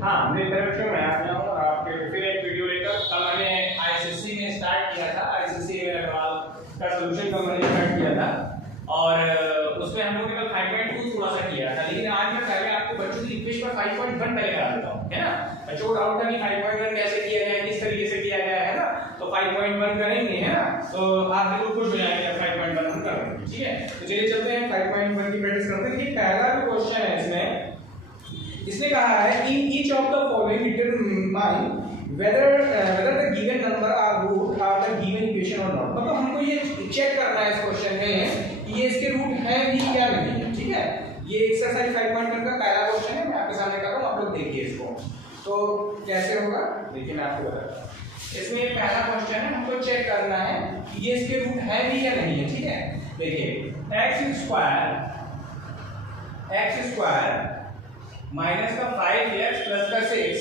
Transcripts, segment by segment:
हाँ, मेरे तरफ से मैं आ गया हूँ और आपके फिर एक वीडियो लेकर। कल मैंने आईसीएससी में स्टार्ट किया था, आईसीएससी का सोल्यूशन का मैंने स्टार्ट किया था और उसमें हम लोगों ने कल 5.2 थोड़ा सा किया था, लेकिन आज मैं पहले आपको बच्चों की रिक्वेस्ट पर 5.1 पहले करा देता हूँ, है ना। बच्चों को डाउट था कि 5.1 कैसे किया जाए, किस तरीके से किया जाए, है ना। तो 5.1 करेंगे, है ना। तो आप बिल्कुल खुश हो जाएंगे 5.1 हम कर देंगे, ठीक है। तो चलिए चलते हैं 5.1 की प्रैक्टिस करते हैं। देखिए पहला जो क्वेश्चन है इसने कहा है in each of the following determine whether the given number are root are the given equation or not। मतलब हमको ये चेक करना है इस क्वेश्चन में कि ये इसके रूट है भी या नहीं है, ठीक है। ये एक्सरसाइज 5.1 का पहला क्वेश्चन है, मैं आपके सामने कर रहा हूँ, आप लोग देखिए इसको। तो कैसे होगा देखिए, मैं आपको बताता हूँ। इसमें पहला क्वेश्चन है, हमको चेक करना है कि ये इसके रूट है भी या नहीं है, ठीक है। देखिए x स्क्वायर माइनस का 5x प्लस का 6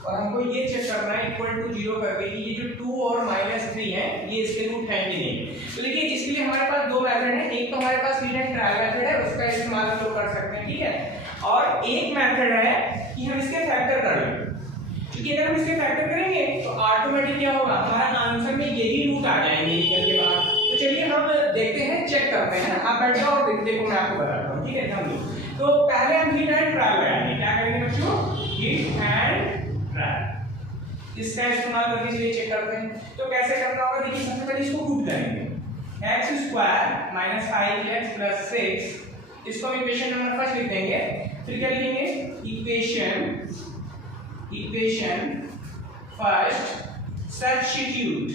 और हमको ये चेक करना है इक्वल टू 0 करके कि ये जो 2 और -3 है ये इसके रूट है कि नहीं। तो देखिए इसके लिए हमारे पास दो मेथड है, एक तो हमारे पास लीड एंड ट्रायल मेथड है, उसका इस्तेमाल हम लोग कर सकते हैं, ठीक है। और एक मेथड है कि हम इसके फैक्टर कर लेंगे, क्योंकि अगर हम इसके फैक्टर करेंगे तो ऑटोमेटिक क्या होगा, हमारा आंसर में यही रूट आ जाएंगे निकल के बाहर। तो चलिए हम देखते हैं, चेक करते हैं। आप बैठ जाओ और देखो, मैं आपको बताता हूँ, ठीक है। हम लोग तो पहले हम हीट एंड ट्रायल लगाएंगे। क्या करेंगे बच्चों, हीट एंड ट्रायल, इसका इस्तेमाल करके चलिए चेक करते हैं। तो कैसे करना होगा, देखिए सबसे पहले इसको रूट करेंगे। x square minus 5x plus 6, इसको हम इक्वेशन नंबर फर्स्ट लिख देंगे। फिर क्या लिखेंगे, इक्वेशन फर्स्ट सब्स्टिट्यूट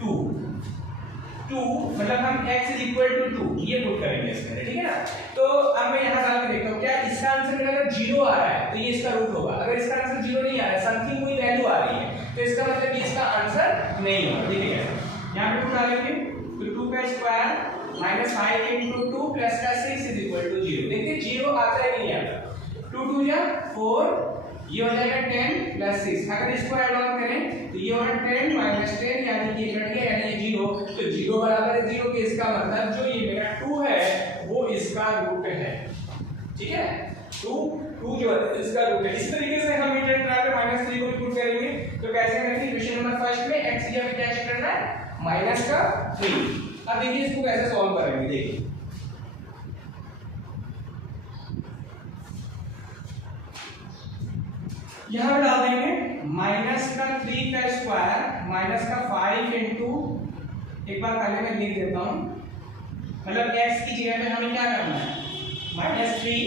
2 मतलब हम x इज इक्वल टू 2 ये पुट करेंगे इसमें, ठीक है ना। तो अब मैं यहाँ डाल के देखता हूँ, क्या इसका आंसर मेरा अगर 0 आ रहा है तो ये इसका रूट होगा। अगर इसका आंसर 0 नहीं आ रहा है, समथिंग कोई वैल्यू आ रही है, तो इसका मतलब ये इसका आंसर नहीं होगा, ठीक है। यहाँ पे 2 डालेंगे तो 2 का स्क्वायर माइनस 5 into 2 प्लस का 6 इज इक्वल टू 0। देखिए 0 आता है कि नहीं आता, 2 2 जा 4, ये हो जाएगा 10 प्लस 6। अगर इसको ऐड ऑन करें तो ये होगा 10 माइनस 10 यानी कि ये कट गया, यानी ये 0। तो 0 बराबर है 0 के, इसका मतलब जो ये मेरा 2 है वो इसका रूट है, ठीक है। 2 जो है इसका रूट है। इस तरीके से हम इंटर ट्रायल में -3 को पुट करेंगे। तो कैसे करेंगे, इक्वेशन नंबर फर्स्ट में x या क्या चेक करना है, माइनस का 3। अब देखिए इसको कैसे सॉल्व करेंगे, देखिए यहाँ डाल देंगे माइनस का 3 का स्क्वायर माइनस का 5 इंटू, एक बार पहले मैं लिख देता हूँ, मतलब x की जगह पे हमें क्या करना है, -3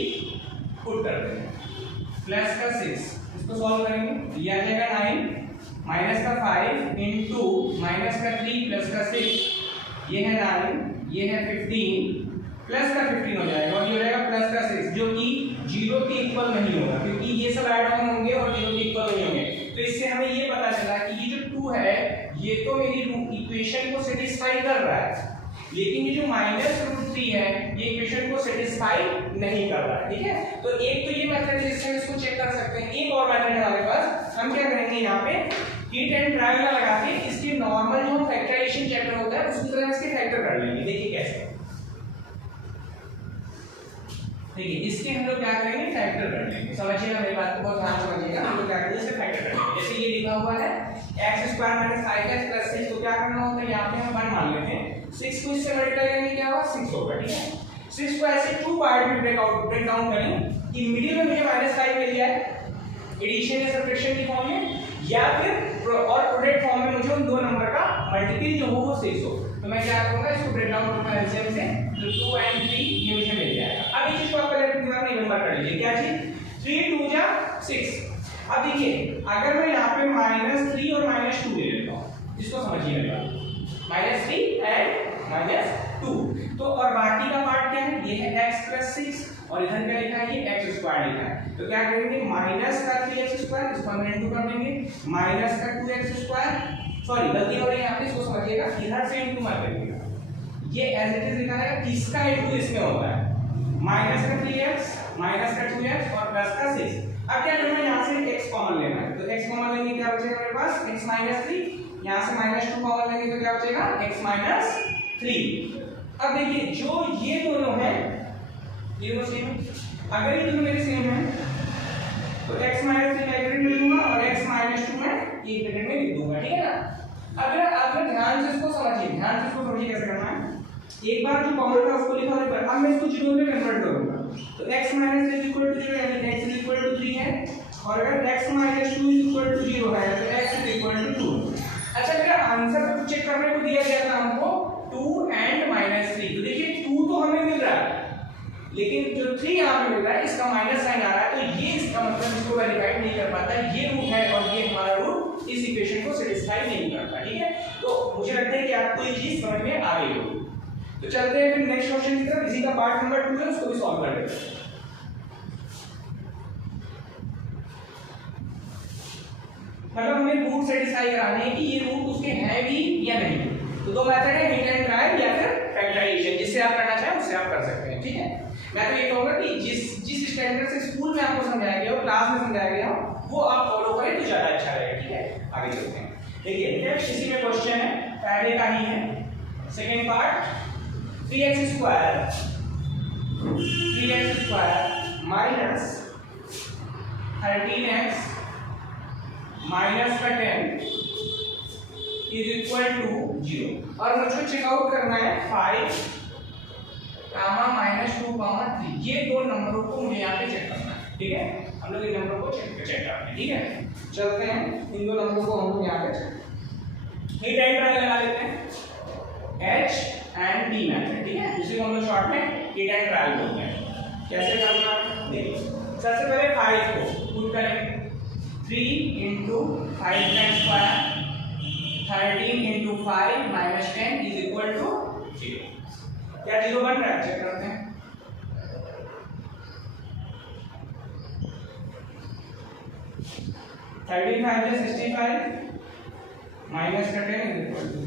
पुट कर देंगे प्लस का 6, इसको सॉल्व करेंगे, ये आ जाएगा 9 माइनस का 5 इंटू माइनस का 3 प्लस का 6, ये है 9, ये है 15 प्लस का 15 हो जाएगा और ये हो जाएगा प्लस का 6, जो कि 0 के इक्वल नहीं होगा, क्योंकि ये सब ऐड ऑन होंगे और 0 के इक्वल नहीं होंगे। तो इससे हमें ये पता चला कि ये जो 2 है ये तो मेरी इक्वेशन को सेटिस्फाई कर रहा है, लेकिन ये जो -√3 है ये इक्वेशन को सेटिस्फाई नहीं कर रहा है, ठीक है। तो एक तो ये मेथड है जिससे हम इसको चेक कर सकते हैं। एक और मेथड है हमारे पास, हम क्या करेंगे, यहाँ पे हीट एंड ट्रायल लगा के इसके नॉर्मल जो फैक्टराइजेशन चैप्टर होता है उसकी तरह इसके फैक्टर कर लेंगे। देखिए कैसे, देखिए इसके हम लोग क्या करेंगे, फैक्टर कर लेंगे। समझिएगा मेरी बात को, बहुत ध्यान समझिएगा। हम लोग क्या करेंगे, इससे फैक्टर कर लेंगे। जैसे ये लिखा हुआ है x square minus 5x plus 6, तो क्या करना होता है, यहाँ पे हम 1 मान लेते हैं, 6 को इससे मल्टीप्लाई करेंगे क्या होगा, 6 होगा, ठीक है। 6 को ऐसे 2 पार्ट में ब्रेक डाउन करें कि मिडिल में मुझे -5 मिल जाए एडिशन या सब्ट्रैक्शन की फॉर्म में, या फिर और प्रोडक्ट फॉर्म में मुझे उन दो नंबर का मल्टीपल जो हो वो 6 हो। तो मैं क्या करूंगा, इसको ब्रेक डाउन करूंगा एलसीएम से, तो 2 और 3 ये मुझे मिल जाएगा। अब इस चीज को आप पहले दिमाग में रिमेंबर कर लीजिए, क्या चीज, 3 2 जा 6। अब देखिए अगर मैं यहाँ पे -3 और -2 ले लेता हूँ, इसको समझिए मेरी बात, -3 एंड -2, तो और बाकी का पार्ट क्या है, ये है x प्लस 6 और इधर क्या लिखा है, ये x स्क्वायर लिखा है। तो क्या करेंगे, माइनस का 3x स्क्वायर, इसको हम इंटू कर देंगे, माइनस का 2x स्क्वायर, सॉरी गलती हो रही है यहाँ पे, इसको समझिएगा, इधर से इंटू मत करिएगा, ये एज इट इज लिखा है, किसका इंटू इसमें होता है, माइनस का 3x माइनस का 2x और प्लस का 6। अब क्या करना है, यहाँ से x कॉमन लेना है, तो x कॉमन लेंगे क्या बचेगा मेरे पास, x -3, यहाँ से -2 कॉमन लेंगे तो क्या बचेगा, x -3। अब देखिए जो ये दोनों हैं, ये दोनों सेम है, अगर ये दोनों मेरे सेम है तो x माइनस 3 ब्रैकेट में लिख दूंगा और x माइनस 2 मैं e ब्रैकेट में लिख दूंगा, ठीक है ना। अगर ध्यान से इसको समझिए कैसे करना है। एक बार जो कॉमन था उसको लिखा और अब मैं इसको जीरो में कन्वर्ट करूंगा। तो x माइनस 3 इक्वल टू 0 यानी x इज इक्वल टू 3 है, और अगर x minus 2 is equal to 0 है तो x इज इक्वल टू 2। अच्छा, मेरा आंसर तो चेक करने को दिया गया था हमको 2 एंड माइनस 3। तो देखिए 2 तो हमें मिल रहा है, लेकिन जो 3 यहाँ पे मिल रहा है इसका माइनस साइन आ रहा है, तो ये इसका मतलब इसको वेरीफाई नहीं कर पाता, ये रूट है और ये हमारा रूट इस इक्वेशन को सेटिस्फाई नहीं करता, ठीक है। तो मुझे लगता है कि आपको ये चीज समझ में आ गई होगी। तो चलते हैं फिर नेक्स्ट क्वेश्चन की तरफ। इसी का पार्ट नंबर 2 है, उसको भी सॉल्व कर लेते हैं। मतलब हमें रूट सेटिस्फाई कराने हैं कि ये रूट उसके हैं भी या नहीं। तो दो मेथड है, हिट एंड ट्रायल या फिर फैक्टराइजेशन, जिससे आप करना चाहें उससे आप कर सकते हैं, ठीक है। मैं तो ये कहूंगा कि जिस स्टैंडर्ड से स्कूल में आपको समझाया गया हो, क्लास में समझाया गया हो, वो आप फॉलो करें तो ज्यादा अच्छा रहेगा, ठीक है। आगे चलते हैं। देखिए नेक्स्ट इसी में क्वेश्चन है, पहले का ही है, second part. 3x square minus 13x minus का 10 इज इक्वल टू 0। और मुझे चेकआउट करना है 5 माइनस 2 3। ये दो नंबरों को मुझे यहाँ पे चेक करना है, ठीक है। हम लोग इन नंबरों को चेक करते हैं, ठीक है। चलते हैं, इन दो नंबरों को हम लोग यहाँ पे हिट एंड ट्रायल लगा लेते हैं, H एंड D मेथड, ठीक है। इसी को हम लोग शॉर्ट में हिट एंड ट्रायल बोलते हैं। कैसे करना है देखिए। सबसे पहले 5 को पुट करेंगे, 3 into 5 का square 13 into 5 minus 10 is equal to 0। क्या 0 बन रहा है, चेक करते हैं। 35 से 65 माइनस का 10 is equal to 0।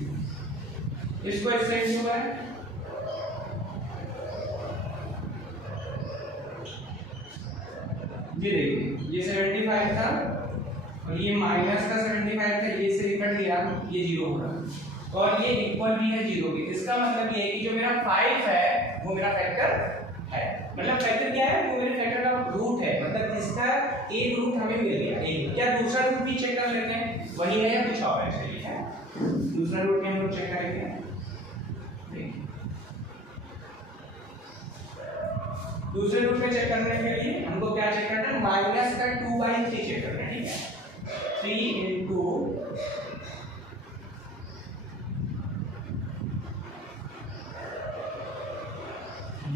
इसको एक्सटेंड हुआ है, ये देखिए ये 75 था और ये माइनस का 75 था, ये से कट गया, ये 0 हो रहा और ये इक्वल भी है 0 के। इसका मतलब ये है कि जो मेरा 5 है वो मेरा फैक्टर है। मतलब फैक्टर क्या है, वो मेरे फैक्टर का रूट है, मतलब इसका एक रूट हमें मिल गया। एक क्या दूसरा रूट भी चेक कर लेते हैं, वही है या कुछ और है, चलिए है दूसरा रूट में हम लोग चेक करेंगे। दूसरे रूट में चेक करने के लिए हमको क्या चेक करना है, माइनस का 2/3 चेक करना है, ठीक है। 3 into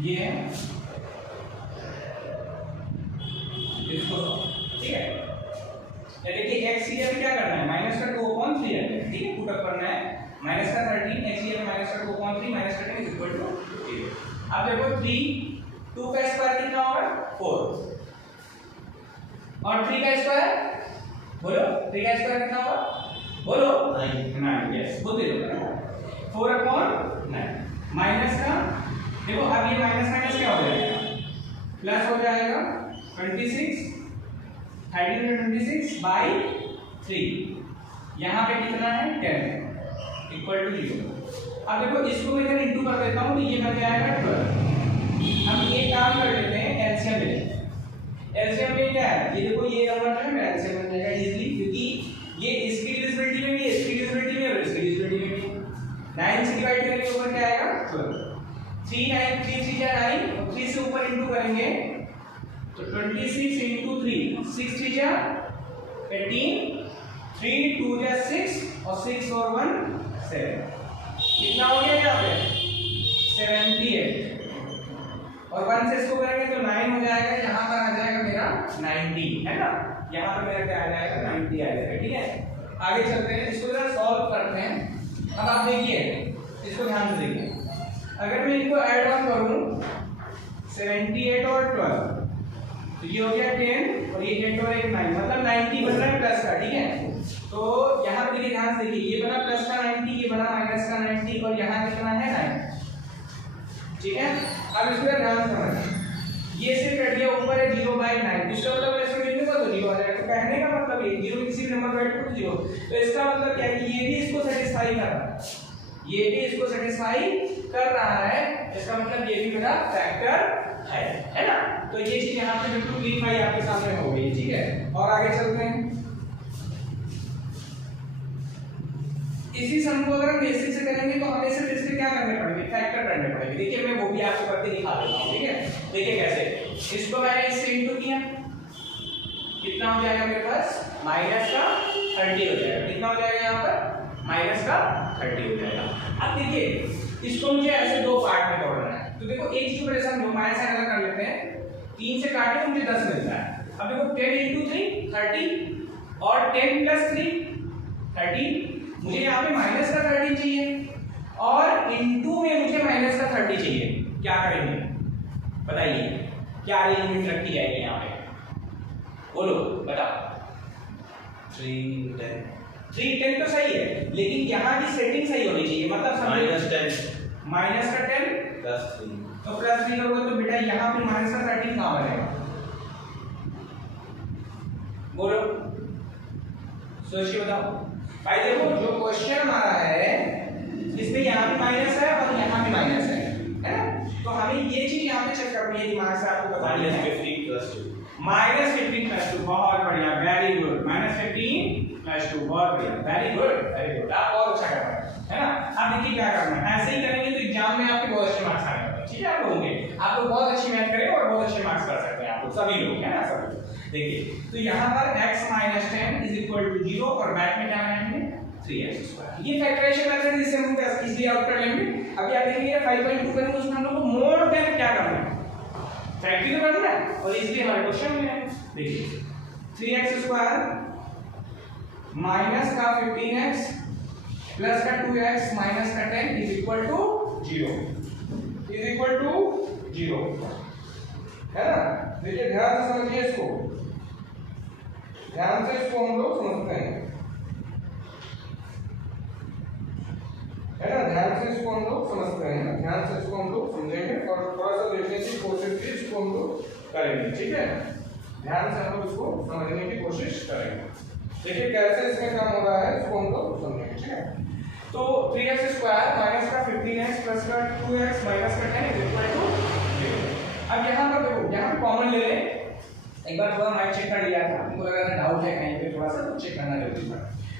ये इसको, ठीक है। देखिए x की जगह क्या करना है, माइनस का 2/3 है, ठीक है, पुट अप करना है। माइनस का 13 x की जगह माइनस का 2/3 माइनस का 10 इज इक्वल टू 0। अब देखो 2 का स्क्वायर कितना होगा 4 और 3 का स्क्वायर बोलो, 3 का स्क्वायर कितना होगा बोलो 9। यस बोल दे दो 4/9 माइनस का, देखो अब ये माइनस माइनस क्या हो जाएगा, प्लस हो जाएगा 26 13/26/3। यहाँ पे कितना है 10 इक्वल टू 0। अब देखो इसको मैं इधर इंटू कर देता हूँ तो ये बन जाएगा 12। हम एक काम कर लेते हैं, एलसीएम ले लेते हैं। एलसीएम में क्या है, ये देखो ये नंबर जो है मेरा एलसीएम बन जाएगा इजीली, क्योंकि ये इसकी डिविजिबिलिटी में भी है, इसकी डिविजिबिलिटी में और इसकी डिविजिबिलिटी में भी। 9 से डिवाइड करेंगे ऊपर क्या आएगा 12। 3 9 3 3 जा 9 और 3 से ऊपर इंटू करेंगे तो 26 into 3 6 3 जा 18 3 2 जा 6 और 6 और 1 7। कितना हो गया यहाँ पे 78 और 1 से इसको करेंगे तो 9 हो जाएगा, यहाँ पर आ जाएगा मेरा 90, है ना। यहाँ पर मेरा क्या आ जाएगा 90 आ जाएगा, ठीक है। आगे चलते हैं, इसको जरा सॉल्व करते हैं। अब आप देखिए इसको ध्यान से देखिए, अगर मैं इनको ऐड ऑन करूँ 78 और 12 तो ये हो गया 10 और ये 8 और 1 9, मतलब 90 बन रहा है प्लस का, ठीक है। तो यहाँ पे देखिए ध्यान से देखिए, ये बना प्लस का 90, ये बना माइनस का 90 और यहाँ कितना है 9, ठीक है। अब इसको ध्यान से समझिए, ये से कट गया ऊपर है 0/9, इसका मतलब इसको लिखने को तो 0 आ जाएगा। तो कहने का मतलब ये 0 किसी भी नंबर पर ऐड करो 0, तो इसका मतलब क्या है कि ये भी इसको सेटिस्फाई कर रहा है, ये भी इसको सेटिस्फाई कर रहा है, इसका मतलब ये भी मेरा फैक्टर है ना। तो ये चीज यहाँ पे बिल्कुल क्लियरफाई आपके सामने हो गई, ठीक है। और आगे चलते हैं। इसी सम को अगर हम बेसिक से करेंगे तो हमें सिर्फ इसके क्या करने पड़ेंगे, फैक्टर करने पड़ेंगे। देखिए मैं वो भी आपको करके दिखा देता हूँ, ठीक है। देखिए कैसे, इसको मैंने इससे इंटू किया, कितना हो जाएगा मेरे पास, माइनस का 30 हो जाएगा। कितना हो जाएगा यहाँ पर, माइनस का 30 हो जाएगा। अब देखिए इसको मुझे ऐसे दो पार्ट में तोड़ना है, तो देखो एक चीज पर ऐसा हम माइनस साइन अलग कर लेते हैं, 3 से काटे तो मुझे 10 मिलता है। अब देखो 10 into 3 30 और 10 plus 3 30, मुझे यहाँ पे माइनस का 30 चाहिए और इनटू में मुझे माइनस का 30 चाहिए। क्या करेंगे बताइए, क्या लिमिट रखी जाएगी यहाँ पे, बोलो बताओ। 3 10 तो सही है, लेकिन यहाँ की सेटिंग सही होनी चाहिए, मतलब माइनस का 10 प्लस 3, तो प्लस 3 करोगे तो बेटा यहाँ पे माइनस का 13 कहाँ बनेगा, बोलो सोच के बताओ भाई। देखो जो क्वेश्चन हमारा है इसमें यहाँ भी माइनस है और यहाँ भी माइनस है ना, तो हमें ये चीज यहाँ पे चेक करनी है, दिमाग से आपको बतानी है। माइनस 15 प्लस 2, बहुत बढ़िया, वेरी गुड। माइनस 15 प्लस 2, बहुत बढ़िया, वेरी गुड वेरी गुड, आप बहुत अच्छा कर रहे हैं, है ना। अब देखिए क्या करना है, ऐसे ही करेंगे तो एग्जाम में आपके बहुत अच्छे मार्क्स आने वाले, ठीक है। आप लोगों के, आप लोग बहुत अच्छी मैथ करेंगे और बहुत अच्छे मार्क्स कर सकते हैं, आप लोग सभी लोग, है ना, सभी। देखिए तो यहाँ पर x - 10 = 0 और बैक में क्या आएंगे 3x²। ये फैक्टराइजेशन मेथड जिसे हम इजीली आउट कर लेंगे। अब क्या देखेंगे 5.2 करेंगे, उसमें हम लोग को मोर देन क्या करना है, फैक्टरी तो करना है और इजीली हमारे क्वेश्चन में है। देखिए 3x² माइनस का 15x प्लस का 2x माइनस का 10 = 0 है ना। देखिए ध्यान से समझिए इसको, ध्यान से इसको हम लोग समझते हैं, है ना, ध्यान से इसको हम लोग समझते हैं, ध्यान से इसको हम लोग समझेंगे और थोड़ा सा देखने की कोशिश भी इसको हम लोग करेंगे, ठीक है। ध्यान से हम लोग इसको समझने की कोशिश करेंगे। देखिए कैसे इसमें काम हो रहा है, इसको हम लोग समझेंगे, ठीक है। तो 3x² माइनस का 15x प्लस का 2x माइनस का 10 = 0। अब यहाँ पर देखो, यहाँ पे कॉमन ले लें, एक बार थोड़ा माइक चेक कर लिया था, हमको लगा था डाउट है कहीं पे, थोड़ा सा तो चेक करना जरूरी था।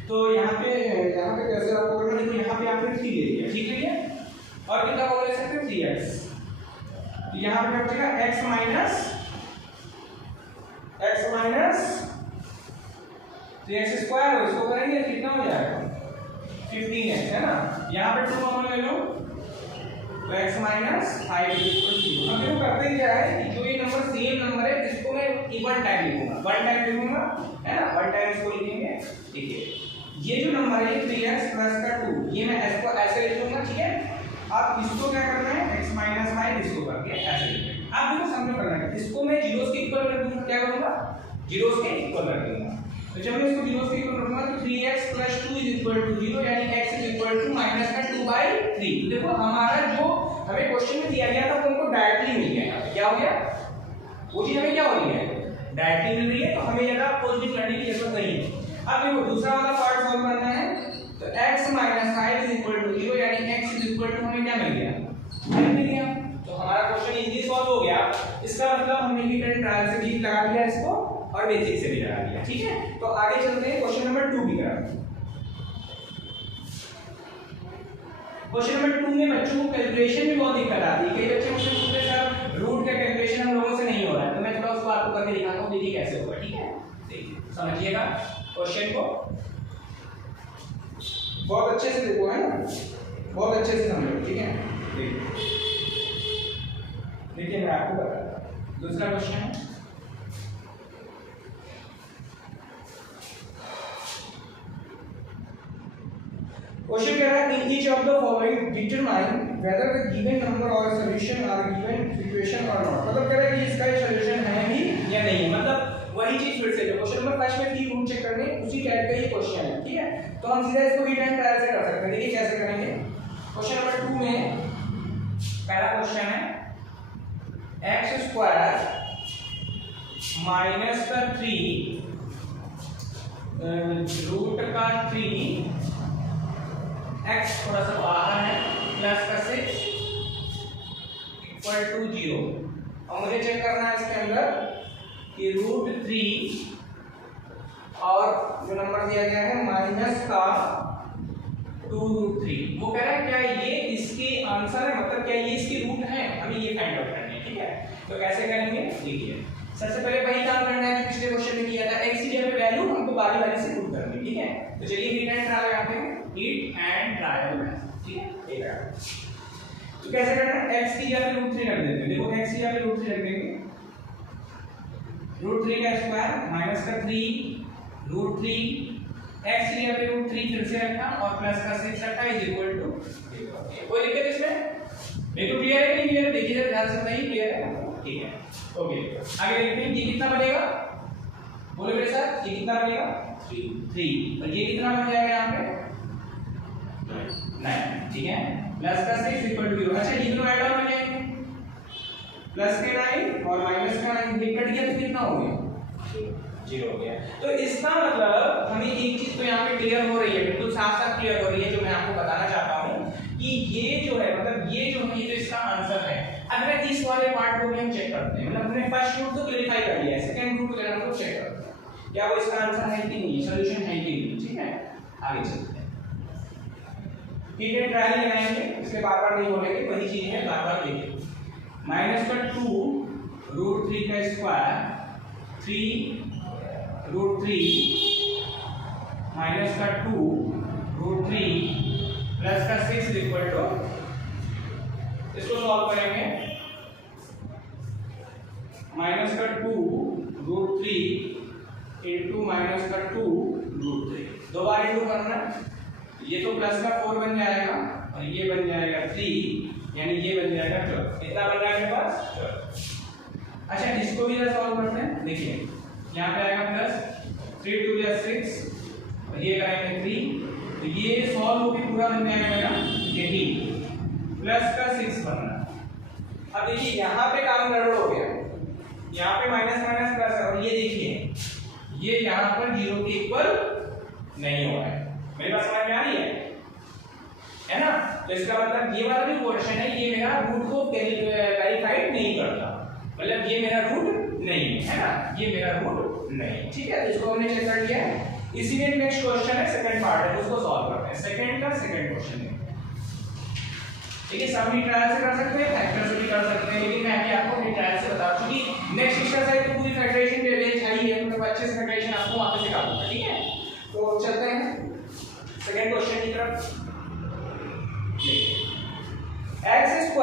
तो यहाँ पे कैसे आपको करना है, तो यहाँ पे आपने 3 ले लिया, ठीक है, और कितना कॉमन ले सकते हैं 3x, तो यहाँ पे क्या बचेगा x माइनस 3x², इसको करेंगे कितना हो जाएगा 15x, है ना। यहाँ पे 2 कॉमन ले लो तो x - 5 = 0। अब देखो करते ही क्या है कि जो ये नंबर सेम नंबर है इसको मैं इवन टाइम लिखूंगा, वन टाइम लिखूंगा, है ना, वन टाइम इसको लिखेंगे। देखिए ये जो नंबर है 3x प्लस का 2, ये मैं इसको ऐसे लिख दूंगा, ठीक है। अब इसको क्या करना है x - 5 इसको करके ऐसे लिखेंगे। अब देखो समझो करना है, इसको मैं जीरोस के इक्वल रख दूंगा, क्या करूंगा जीरोस के इक्वल रख दूंगा। तो जब मैं इसको जीरोस के इक्वल रखूंगा तो 3x + 2 = 0, यानी x = -2/3। तो देखो हमारा जो हमें क्वेश्चन में दिया गया था वो हमको डायरेक्टली मिल गया, क्या हो गया, वो चीज हमें क्या हो रही है, डायरेक्टली मिल रही है, तो हमें ज्यादा पॉजिटिव करने की जरूरत नहीं है। अब देखो दूसरा वाला पार्ट सॉल्व करना है, तो x - 5 = 0, यानी x = हमें क्या मिल गया, 5 मिल गया। तो हमारा क्वेश्चन इजीली सॉल्व हो गया। इसका मतलब हमने लीनियर ट्रायल से भी लगा दिया इसको और बेसिक से भी लगा दिया, ठीक है। तो आगे चलते हैं क्वेश्चन नंबर 2 की तरफ। क्वेश्चन नंबर 2 में बच्चों को कैलकुलेशन में बहुत दिक्कत आती है। कई बच्चे मुझसे पूछते हैं सर रूट का कैलकुलेशन हम लोगों से नहीं हो रहा है, तो मैं थोड़ा उसको आपको करके दिखाता हूं, देखिए कैसे होगा, ठीक है। देखिए समझिएगा क्वेश्चन को, बहुत अच्छे से देखो, है ना, बहुत अच्छे से समझो, ठीक है। देखिए मैं आपको बताता हूं। दूसरा क्वेश्चन है, क्वेश्चन कह रहा है in each of the following determine whether the given number और सॉल्यूशन आर गिवन इक्वेशन और नॉट। मतलब कह रहा है कि इसका सॉल्यूशन है भी या नहीं, मतलब वही चीज फिर से जो क्वेश्चन नंबर 1 में थी रूट चेक करने, उसी टाइप का ये क्वेश्चन है, ठीक है। तो हम सीधा इसको रीटाइम ट्रायल से कर सकते हैं। देखिए कैसे करेंगे। क्वेश्चन नंबर 2 में पहला क्वेश्चन है x² माइनस का 3 रूट का 3 x थोड़ा सा बाहर है प्लस का 6 = 0, और मुझे चेक करना है इसके अंदर कि √3 और जो नंबर दिया गया है माइनस का 2√3, वो कह रहा है क्या ये इसके आंसर है, मतलब क्या ये इसकी रूट है, हमें ये फाइंड आउट करनी है। ठीक है, तो कैसे करेंगे देखिए, सबसे पहले वही काम करना है जो पिछले क्वेश्चन में किया था, x की जगह पे वैल्यू हमको बारी बारी से पुट करनी है। ठीक है, तो चलिए हीट एंड ट्रायल लगाते हैं, हीट एंड ट्रायल मेथड। ठीक है, ये लगा, तो कैसे करना है, x की जगह पे √3 रख देते हैं। देखो x की जगह पे √3 रख देंगे, √3 का स्क्वायर माइनस का 3 √3, x की जगह पे √3 फिर से रखा और प्लस का 6 रखा इज इक्वल टू 0। कोई दिक्कत इसमें? देखो क्लियर है कि नहीं क्लियर? देखिए ध्यान से, नहीं क्लियर है? ठीक है, ओके। आगे देखते हैं, ये कितना बनेगा, बोलो मेरे साथ, ये कितना बनेगा 3, और ये कितना बन जाएगा यहाँ पे 9। ठीक है, प्लस का 6 इक्वल टू 0। अच्छा, ये दोनों ऐड ऑन हो जाएंगे, प्लस के 9 और माइनस का 9 ये कट गया तो कितना हो गया 0 हो गया। तो इसका मतलब हमें एक चीज तो यहाँ पे क्लियर हो रही है, बिल्कुल साफ साफ क्लियर हो रही है, जो मैं आपको बताना चाहता हूँ कि ये जो है, मतलब ये जो है, ये तो इसका आंसर है। अगर इस वाले पार्ट को भी हम चेक करते हैं, मतलब हमने फर्स्ट रूट तो क्लैरिफाई कर लिया है, सेकंड रूट को हम चेक करते हैं क्या वो इसका आंसर है कि नहीं, सॉल्यूशन है कि नहीं। ठीक है, आगे चलते हैं। ठीक है, ट्रायल लगाएंगे, इसके बार-बार नहीं बोलेंगे, वही चीज है, बार-बार देखिए। माइनस का 2 √3 का स्क्वायर 3 √3 माइनस का 2 √3 प्लस का 6 इक्वल टू, इसको सॉल्व करेंगे, माइनस का 2 √3 इंटू माइनस का 2 √3, दो बार इंटू करना, ये तो प्लस का 4 बन जाएगा और ये बन जाएगा 3, यानी ये बन जाएगा 12। कितना बन रहा है मेरे पास 12। अच्छा, इसको भी सॉल्व करते हैं, देखिए यहाँ पे आएगा प्लस 3 2 या 6 और ये करेंगे 3, तो ये सॉल्व होकर पूरा बन जाएगा मेरा 18 प्लस का 6 बन रहा है। अब देखिए यहाँ पे काम गड़बड़ हो गया, यहाँ पे माइनस माइनस प्लस है और ये देखिए ये यहाँ पर 0 के इक्वल नहीं हो रहा है। मेरे पास समझ में आ रही है ना? तो इसका मतलब ये वाला जो पोर्शन है ये मेरा रूट को वेरीफाइड नहीं करता, मतलब ये मेरा रूट नहीं है ना, ये मेरा रूट नहीं। ठीक है, तो इसको हमने चेक कर लिया है। इसीलिए नेक्स्ट क्वेश्चन है, सेकंड पार्ट है, उसको सॉल्व करते हैं। सेकंड का सेकंड क्वेश्चन है, ठीक है, सब ट्रायल से कर सकते हैं, फैक्टर से भी कर सकते हैं, लेकिन मैं अभी आपको ट्रायल से बता दूं क्योंकि नेक्स्ट एक्सरसाइज तो पूरी फैक्टराइजेशन पे बेस्ड है ही है, मतलब अच्छे से फैक्टराइजेशन आपको वहां पे सिखा दूंगा। ठीक है, तो चलते हैं सेकंड क्वेश्चन की तरफ। x²,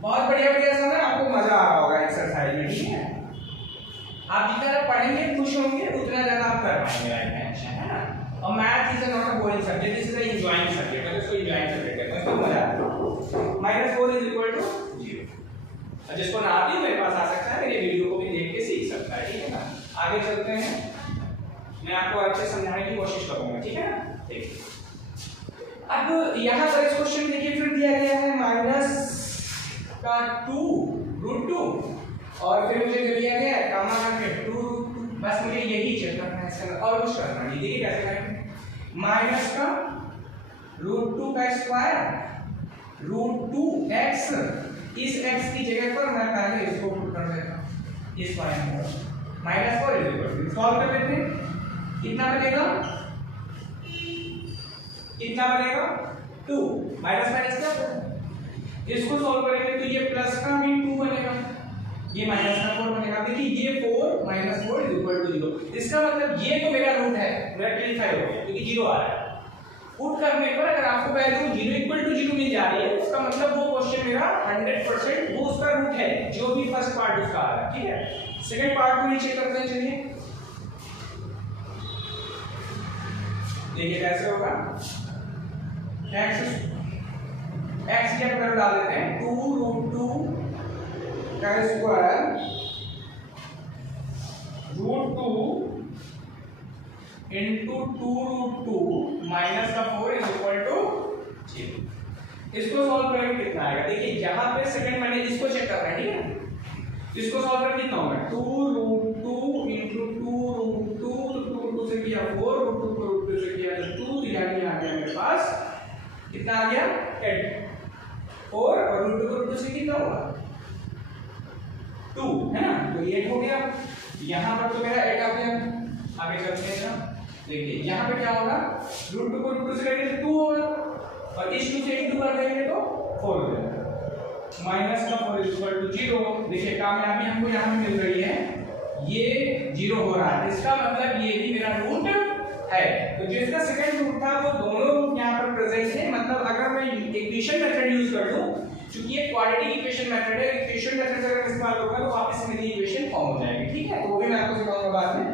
बहुत बढ़िया बढ़िया सा ना, आपको मजा आ रहा होगा एक्सरसाइज में। ठीक है, आप जितना पढ़ेंगे खुश होंगे उतना ज्यादा आप कर पाएंगे लाइफ में, अच्छा है ना। और math is not a boring subject, this is a enjoying subject, मतलब इसको एंजॉयिंग सब्जेक्ट है, इसको मजा आता है। -4 इज इक्वल टू 0, और जिसको ना आती मेरे पास आ सकता है, मेरे वीडियो को भी देख के सीख सकता है। ठीक है ना, आगे चलते हैं, मैं आपको अच्छे समझाने की कोशिश करूंगा। ठीक है ना, देखिए अब यहाँ पर इस क्वेश्चन में देखिए फिर दिया गया है माइनस का 2 √2 और फिर मुझे दिया गया है गामा का 2√2, बस मुझे यही चेक करना है, इसका और कुछ करना नहीं। देखिए कैसे करेंगे, माइनस का √2 का स्क्वायर √2x, इस x की जगह पर मैं पहले इसको पुट कर देता हूं, इस पॉइंट पर -4 इज इक्वल टू, सॉल्व कर लेते हैं, कितना बनेगा 2 माइनस माइनस क्या, इसको सॉल्व करेंगे तो ये प्लस का भी 2 बनेगा, ये माइनस का 4 बनेगा। देखिए ये 4 - 4 इज इक्वल टू 0, इसका मतलब ये तो मेरा रूट है, मेरा क्लियर हो गया क्योंकि 0 आ रहा है। पुट करने पर अगर आपको वैल्यू 0 इक्वल टू 0 मिल जा रही है, उसका मतलब वो क्वेश्चन मेरा 100% वो उसका रूट है, जो भी फर्स्ट पार्ट उसका आ रहा है। ठीक है, सेकंड पार्ट को नीचे करते हैं, चलिए देखिए कैसे होगा। x की वैल्यू डाल देते हैं 2√2 का स्क्वायर √2 इंटू 2√2 माइनस का 4 इज इक्वल टू 0। इसको सॉल्व करेंगे कितना आएगा, देखिए यहाँ पे सेकंड मैंने इसको चेक कर रहा है। ठीक है, इसको सॉल्व करके कितना होगा 2√2 इंटू 2√2 से किया 4, √2 से किया 2, यानी आ गया मेरे पास कितना आ गया 8, और √2 से कितना हुआ 2 है ना, तो 8 हो गया। यहाँ पर तो मेरा 8 आ गया। आगे चलते हैं ना, देखिए यहाँ पे क्या होगा, रूट 2 को रूट 2 से करेंगे तो 2 होगा, और इस 2 से इनटू कर देंगे तो 4 हो जाएगा। माइनस का 4 इक्वल टू 0। देखिए कामयाबी हमको यहाँ पे मिल रही है, ये 0 हो रहा है, इसका मतलब ये भी मेरा रूट है। तो जो इसका सेकंड रूट था वो दोनों रूट यहाँ पर प्रेजेंट है। मतलब अगर मैं इक्वेशन मेथड यूज कर लूं, क्योंकि ये क्वाड्रेटिक इक्वेशन मेथड है, इक्वेशन मेथड अगर इस्तेमाल करूंगा तो वापस मेरी इक्वेशन फॉर्म हो जाएगी। ठीक है, तो वो भी मैं आपको सिखाऊंगा बाद में।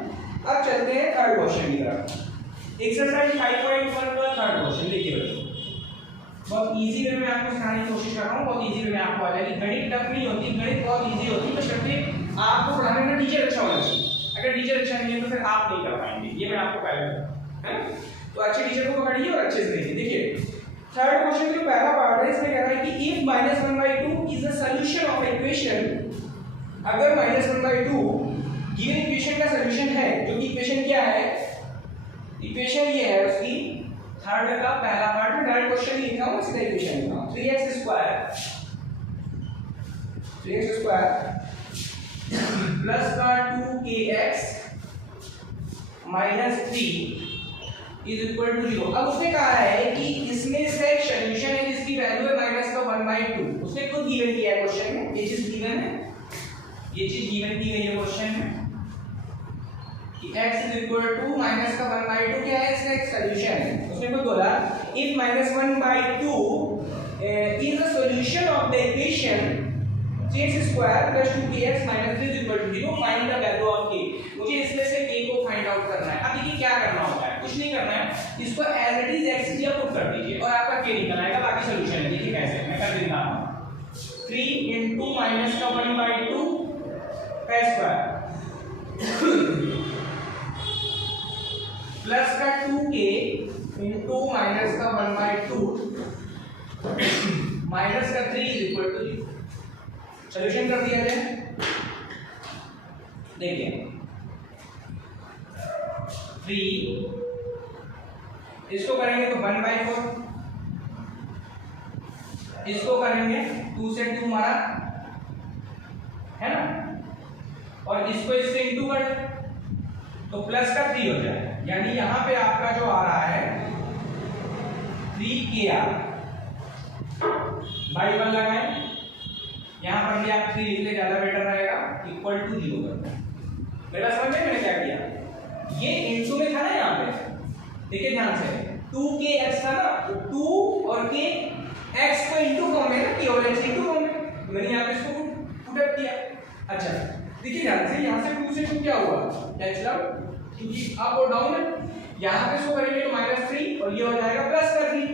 अब चलते हैं थर्ड क्वेश्चन की तरफ। एक्सरसाइज 5.1 का थर्ड क्वेश्चन देखिए बच्चों, बहुत इजी वे में आपको सिखाने की कोशिश कर रहा हूँ, बहुत इजी वे में आपको आ जाएगी। गणित टफ नहीं होती, गणित बहुत इजी होती है, बशर्ते आपको पढ़ाने में टीचर अच्छा होना चाहिए। अगर टीचर अच्छा नहीं है तो फिर आप नहीं कर पाएंगे, ये मैं आपको पहले है ना। तो अच्छे टीचर को पकड़िए और अच्छे से देखिए। देखिए थर्ड क्वेश्चन जो पहला पार्ट है, इसमें कह रहा है कि if -1/2 is the solution of equation, अगर -1/2 गिवन इक्वेशन का सॉल्यूशन है, जो कि इक्वेशन क्या है, इक्वेशन ये है उसकी, थर्ड का पहला पार्ट में डायरेक्ट क्वेश्चन ही लिखा हूं, सीधा इक्वेशन लिखा हूं। 3x स्क्वायर प्लस का 2kx minus 3 is equal to 0। अब उसने कहा है कि इसमें इसका एक सॉल्यूशन है जिसकी वैल्यू है माइनस का 1/2। उसने खुद गिवन किया है क्वेश्चन में, ये चीज गिवन है, ये चीज गिवन की गई है क्वेश्चन में कि x is equal to minus का 1/2 क्या है, इसका एक सॉल्यूशन है। उसने खुद बोला if -1/2 is the solution of the equation 3x square plus 2kx minus 3 is equal to 0, find the value of k। मुझे इसमें से k को फाइंड आउट करना है। अब देखिए क्या करना होता है, कुछ नहीं करना है, इसको एज इट इज x दिया पुट कर दीजिए और आपका k निकल आएगा। बाकी सॉल्यूशन है, देखिए कैसे मैं कर देता हूं। 3 into माइनस का 1/2 का स्क्वायर प्लस का 2k into माइनस का 1/2 माइनस का 3 is equal to 0। सॉल्यूशन कर दिया जाए, देखिए 3 इसको करेंगे तो 1/4, इसको करेंगे 2 से 2 मारा है ना, और इसको इससे इंटू कर तो प्लस का 3 हो जाए। यानी यहां पे आपका जो आ रहा है 3kr बाई 1 लगाएं, यहाँ पर भी आप 3 लिख ले, ज्यादा बेटर रहेगा, इक्वल टू 0 करना है। मेरा समझ में मैंने क्या किया, ये इनटू में था ना, यहाँ पे देखिए ध्यान से 2kx था ना, तो 2 और k x को इनटू फॉर्म में ना, केवल x इनटू फॉर्म में, मैंने यहाँ पे इसको पुट अप किया। अच्छा देखिए ध्यान से, यहाँ से 2 से 2 क्या हुआ, कैंसिल आउट, क्योंकि अप और डाउन है। यहाँ पे इसको करेंगे तो -3 और ये हो जाएगा प्लस का 3,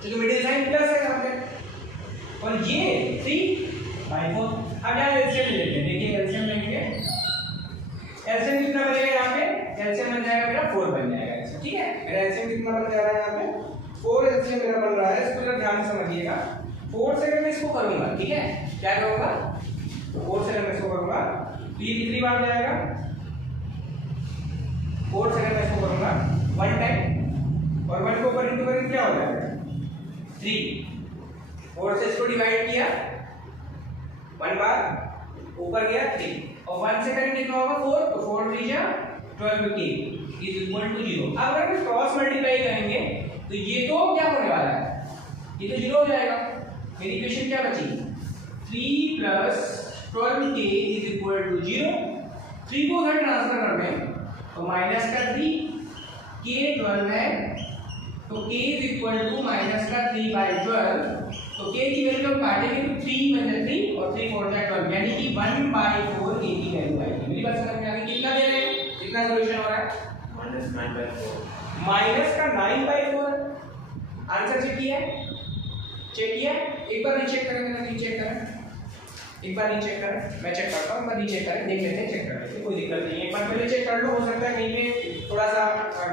क्योंकि मिडिल साइन प्लस है यहाँ पे, और ये 3/4। अब यहाँ एलसीएम लेते हैं, देखिए एलसीएम लेंगे, एलसीएम कितना बनेगा यहाँ पे, एलसीएम बन जाएगा मेरा 4 बन जाएगा इसमें। ठीक है, मेरा एलसीएम कितना बन जा रहा है यहाँ पे 4 एलसीएम मेरा बन रहा है। इसको जरा ध्यान से समझिएगा। 4 से मैं इसको करूंगा, ठीक है, क्या करूंगा, 4 से मैं इसको करूंगा तो ये कितनी बार जाएगा, 4 से मैं इसको करूंगा 1 टाइम, और 1 को ऊपर इंटू करेंगे क्या हो जाएगा 3। 4 से इसको डिवाइड किया 1 बार, ऊपर गया 3, और 1 से करेंगे कितना होगा 4, तो 4 3 जा 12k इज इक्वल टू 0। अब अगर हम क्रॉस मल्टीप्लाई करेंगे तो ये तो क्या होने वाला है, ये तो 0 हो जाएगा। मेरी इक्वेशन क्या बची, 3 plus 12k is equal to 0। 3 को उधर ट्रांसफर कर दें तो माइनस का 3, k 12 है तो k is equal to minus का 3/12, तो k की वैल्यू हम काटेंगे तो 3 बन जाए 3 और 3 4 जाए 12, यानी कि 1/4 k की वैल्यू आएगी। मेरी बात समझ में आ गई, कितना दे रहे हैं, कितना सॉल्यूशन हो रहा है -9/4, माइनस का 9/4। आंसर चेक किया, चेक किया, एक बार नहीं चेक करेंगे ना, नहीं चेक करें, एक बार नहीं चेक करें, मैं चेक करता हूं, एक बार नहीं चेक करें, देख लेते हैं, चेक कर लेते हैं, कोई दिक्कत नहीं है। एक बार पहले चेक कर लो, हो सकता है कहीं पे थोड़ा सा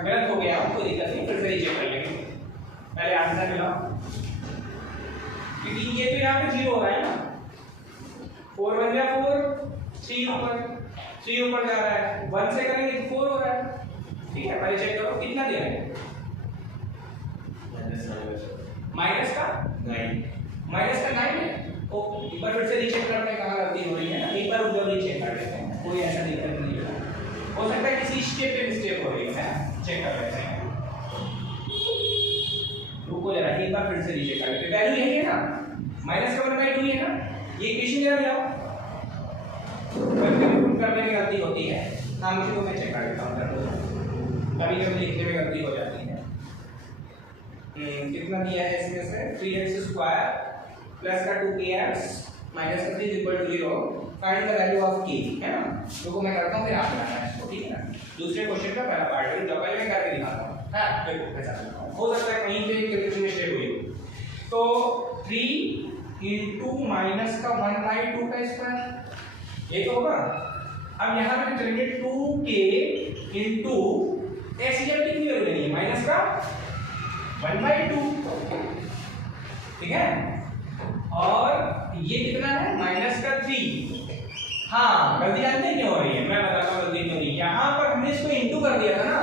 गलत हो गया हो, कोई दिक्कत नहीं, फिर से चेक कर लेंगे। पहले आंसर मिला, क्योंकि ये तो यहाँ पे 0 हो रहा है ना, 4 बन गया 4, 3 ऊपर जा रहा है, 1 से करेंगे तो 4 हो रहा है। ठीक है, पहले चेक करो कितना दे रहे हैं, माइनस का 9 है, ओके, एक बार फिर से रीचेक करते हैं कहाँ गलती हो रही है ना, एक बार उधर रीचेक कर लेते हैं, कोई ऐसा दिक्कत नहीं है, हो सकता है किसी स्टेप पे मिस्टेक हो रही है ना, चेक कर लेते हैं। रुको जरा, एक बार फिर से रीचेक कर लेते हैं। वैल्यू यही है ना, -1/2 है ना, ये इक्वेशन जरा मिलाओ, करने में गलती होती है ना, मुझे तो मैं चेक कर लेता हूँ, कभी कभी लिखने में गलती हो जाती है। कितना दिया है इसमें से 3x² प्लस का 2kx माइनस का 3 equal to 0, find the value of k, है ना। तो मैं करता हूँ, फिर आप बनाना है इसको, ठीक है ना। दूसरे क्वेश्चन का पहला पार्ट है, डबल में करके दिखाता हूँ, हां देखो कैसा करता हूँ, हो सकता है कहीं पे कैलकुलेशन मिस्टेक हुई हो। तो 3 into माइनस का 1/2 का स्क्वायर, ये तो होगा। अब यहाँ पे चलेंगे 2k into x की वैल्यू लेनी है माइनस का 1/2, ठीक है। और ये कितना है माइनस का 3। हाँ गलती जानते हैं क्यों हो रही है, मैं बताता हूँ गलती क्यों हो रही है। यहाँ पर हमने इसको इंटू कर दिया था ना,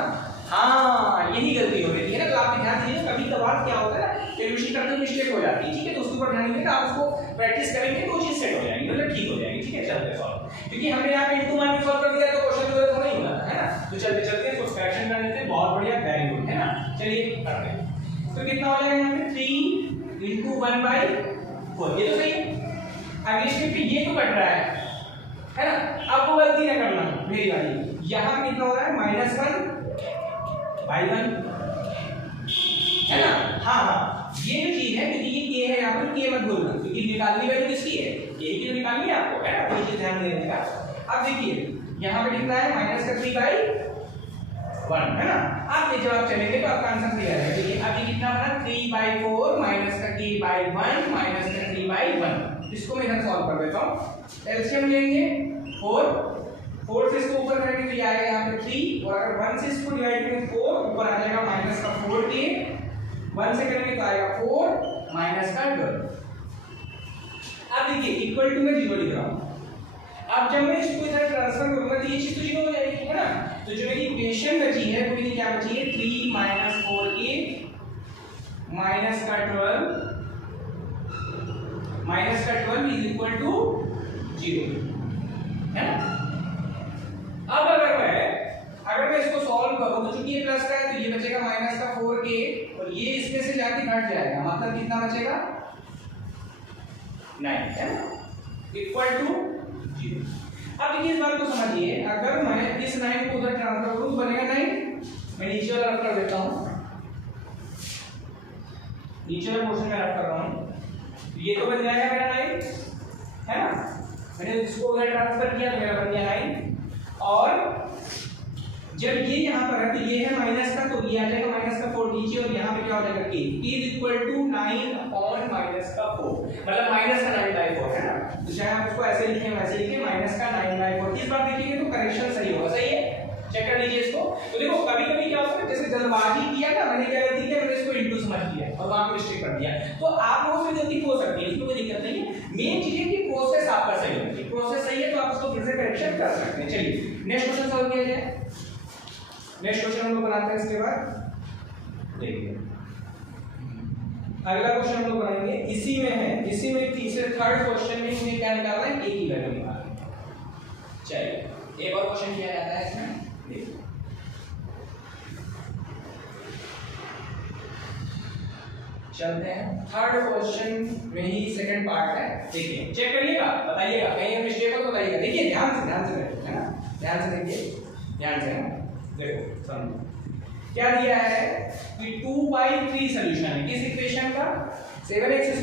हाँ यही गलती हो रही है ना। तो आप ध्यान दीजिए, कभी कभार क्या होता है ना, कैलकुलेशन करते हुए मिस्टेक हो जाती है, ठीक है। तो उसके ऊपर ध्यान दीजिएगा, आप उसको प्रैक्टिस करेंगे तो वो चीज सेट हो जाएगी, मतलब ठीक हो जाएगी, ठीक है। चलते सॉल्व, क्योंकि हमने यहाँ पे इंटू मान के सॉल्व कर दिया तो क्वेश्चन जो है नहीं होता है ना। तो चलते चलते इसको फ्रैक्शन कर लेते हैं, बहुत बढ़िया, वेरी गुड, है ना। चलिए करते हैं। तो कितना हो जाएगा यहाँ पे 3 into 1/4, ये तो सही है। अगले स्टेप पे ये तो कट रहा है ना। अब वो गलती ना करना मेरी वाली, यहाँ पे कितना हो रहा है -1/1, है ना। हाँ हाँ ये जो चीज है, क्योंकि ये k है, यहाँ पर k मत भूलना, क्योंकि निकालनी वैल्यू किसकी है, यही की निकालनी है आपको, है ना। ये चीज ध्यान देने का। अब देखिए यहाँ पे कितना है -3/1, है ना। आप ये जवाब चलेंगे तो आपका आंसर क्लियर है। देखिए अब ये कितना बना 3/4 माइनस का k/1 माइनस का 3/1। इसको मैं इधर सॉल्व कर देता हूं। एलसीएम लेंगे 4 से इसको ऊपर करेंगे तो ये आएगा यहाँ पे 3, और अगर 1 से इसको डिवाइड करेंगे 4, ऊपर आ जाएगा माइनस का 4k, 1 से करेंगे तो आएगा 4 माइनस का 12। अब देखिए इक्वल टू में 0 लिख रहा हूं। अब जब मैं इसको इधर ट्रांसफर करूंगा तो ये चीज तो 0 हो जाएगी, है ना। तो जो मेरी इक्वेशन बची है वो मेरी क्या बची है 3 - 4k माइनस का 12 इज इक्वल टू 0, है ना। अब अगर मैं इसको सॉल्व करूं तो चूंकि ये प्लस का है तो ये बचेगा माइनस का 4k, और ये इसमें से जाके घट जाएगा, मतलब कितना बचेगा 9, है ना, इक्वल टू 0। अब देखिए इस बात को समझिए, अगर मैं इस 9 को उधर ट्रांसफर करूं तो बनेगा 9। मैं नीचे वाला रफ कर देता हूं, नीचे वाला पोर्शन में रफ कर रहा हूं, ये तो बन जाएगा मेरा 9, है ना। मैंने इसको उधर ट्रांसफर किया तो मेरा बन गया 9, और जब ये यहाँ पर है तो ये है माइनस का, तो ये आ जाएगा माइनस का 4 नीचे, और यहाँ पे क्या हो जाएगा k is equal to 9 upon minus का 4, मतलब माइनस का 9/4, है ना। तो चाहे आप इसको ऐसे लिखें वैसे लिखें, माइनस का 9/4। इस बार देखिए तो करेक्शन सही होगा, सही है, चेक कर लीजिए इसको। तो देखो कभी कभी क्या होता है, जैसे जल्दबाजी किया ना, मैंने क्या गलती किया, मैंने इसको इनटू समझ लिया और वहां पे मिस्टेक कर दिया। तो आप लोगों से गलती हो सकती है, इसमें कोई दिक्कत नहीं है। मेन चीज है कि प्रोसेस आपका सही हो, प्रोसेस सही है तो आप उसको फिर से करेक्शन कर सकते हैं। चलिए नेक्स्ट क्वेश्चन सॉल्व किया जाए। नेक्स्ट क्वेश्चन हम लोग बनाते हैं, इसके बाद देखिए अगला क्वेश्चन हम लोग बनाएंगे, इसी में है, इसी में तीसरे थर्ड क्वेश्चन में हमें क्या निकालना है, k की वैल्यू निकालनी है। चलिए एक और क्वेश्चन किया जाता है इसमें, देखिए चलते हैं थर्ड क्वेश्चन में ही सेकंड पार्ट है। देखिए चेक करिएगा, बताइएगा कहीं मिस्टेक हो तो बताइएगा। देखिए ध्यान से है ना, ध्यान से देखिए, ध्यान से है, देखो समझो क्या दिया है कि 2/3 सॉल्यूशन है किस इक्वेशन का, 7x²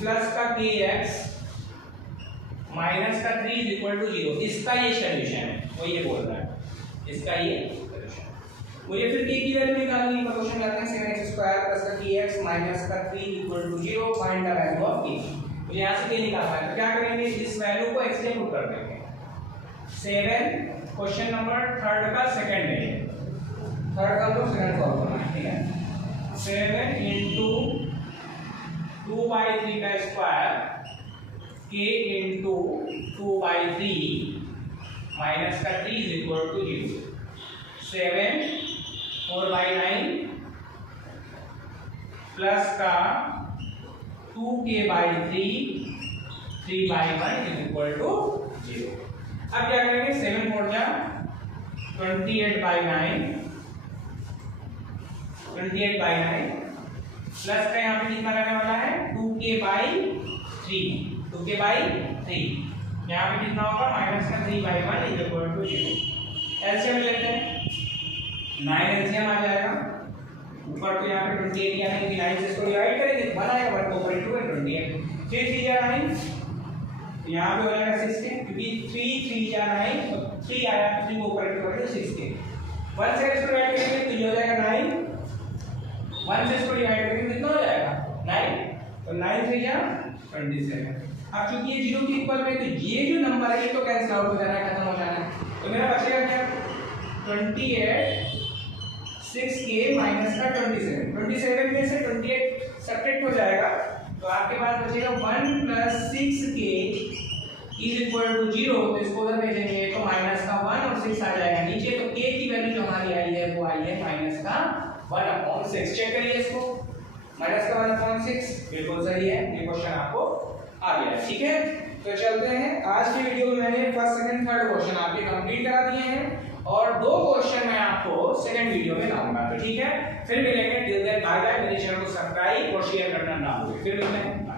प्लस का kx माइनस का 3 इज इक्वल टू 0। इसका ये सॉल्यूशन है, वो ये बोल रहा है, इसका ये सॉल्यूशन। मुझे फिर k की वैल्यू निकालनी है, क्वेश्चन करते हैं 7x² प्लस का kx माइनस का 3 equal to 0, find the value of k। मुझे यहाँ से k निकालना है, तो क्या करेंगे, इस वैल्यू को x से पुट कर देंगे। 7 क्वेश्चन नंबर थर्ड का सेकंड है, थर्ड का तो सेकंड सॉल्व करना है, ठीक है। 7 into 2/3 का स्क्वायर k into 2/3 माइनस का 3 इज इक्वल टू 0। 7 4/9 प्लस का 2k/3 3/1 इज इक्वल टू 0। अब क्या करेंगे 7 4 जा 28/9 प्लस का यहाँ पे कितना रहने वाला है 2k/3 यहाँ पे कितना होगा माइनस का 3/1 इज इक्वल टू 0। एलसीएम लेते हैं 9 एलसीएम आ जाएगा ऊपर तो यहाँ पे 28 यानी कि 9 से इसको डिवाइड करेंगे 1 आएगा 1 को 2 है 28 3 3 जा 9 यहाँ पे हो जाएगा 6 के क्योंकि 3 3 जा 9 तो 3 आया तो 3 को ऊपर तो 6 के 1 से इसको डिवाइड करेंगे तो ये हो जाएगा 9 1 से इसको डिवाइड करेंगे कितना हो जाएगा 9 तो 9 3 जा 27। अब चूंकि ये 0 के इक्वल में तो ये जो नंबर है ये तो कैंसिल आउट हो जाना है खत्म हो जाना है तो मेरा बचेगा क्या 28 6k माइनस का 27 में से 28 सब्ट्रैक्ट हो जाएगा तो आपके पास बचेगा 1 + 6k इज इक्वल टू 0 तो इसको उधर भेजेंगे तो माइनस का 1 और 6 आ जाएगा नीचे तो k की वैल्यू जो हमारी आई है वो आई है माइनस का 1/6 चेक करिए इसको माइनस का 1/6 बिल्कुल सही है ये क्वेश्चन आपको आ गया ठीक है। तो चलते हैं आज की वीडियो में मैंने फर्स्ट सेकंड थर्ड क्वेश्चन आपके कंप्लीट करा दिए हैं और 2 क्वेश्चन मैं आपको सेकंड वीडियो में लाऊंगा तो ठीक है फिर मिलेंगे टिल देन बाय बाय। मेरे चैनल को सब्सक्राइब और शेयर करना ना भूलें फिर मिलते हैं।